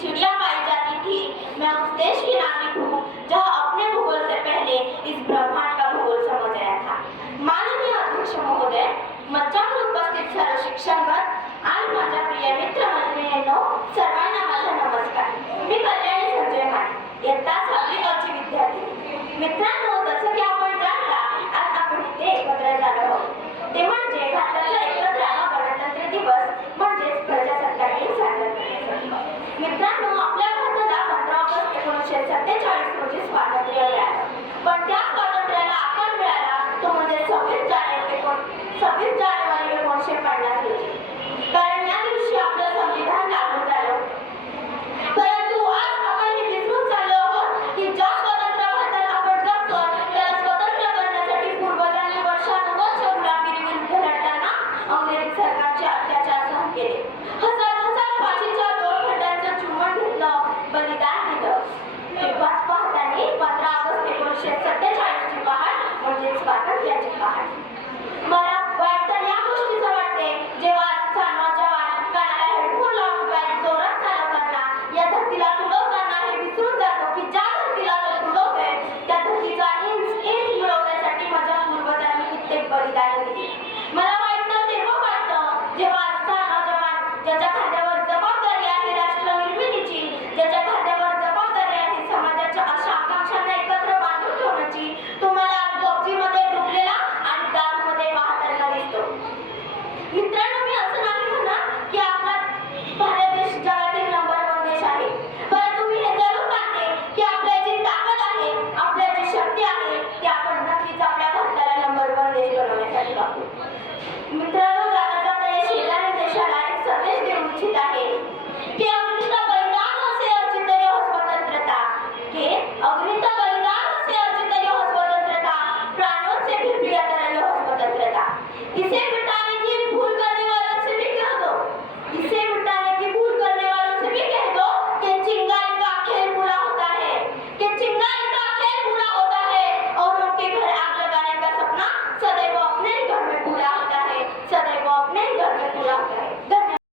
चिड़िया पाई जाती थी। मैं उस देश की नागरिक हूँ, जहाँ अपने भूगोल से पहले इस ब्रह्मांड का भूगोल समझ आया था। माननीय अध्यक्ष महोदय मज्जावर उपस्थित सर्व शिक्षण वर्ग आज माझा प्रिय मित्र मैत्रिणींनो सर्वांना माझा नमस्कार। मैं कल्याणी संजय माने, इयत्ता सभी अवची विद्यार्थी. मित्रों मित्रांनो आपल्या भारताला पंधरा ऑगस्ट एकोणीसशे सत्तेचाळीस रोजी स्वातंत्र्य मिळालं. पण त्या स्वातंत्र्याला आपण मिळाला तो म्हणजे सव्वीस जानेवारी एकोण सव्वीस जानेवारी एकोणीसशे पन्नास रोजी. कारण या दिवशी आपलं संविधान लागू झालं. परंतु आज आपण हे विसरून चाललो आहोत ज्या स्वतंत्र भारताला आपण जगतो स्वतंत्र करण्यासाठी पूर्वजांनी वर्षानुवर्ष गुलामगिरी विरुद्ध लढताना अंग्रेज सरकारचे अत्याचार सहन केले. हजार हजार फाशीच्या दोन Thank you. December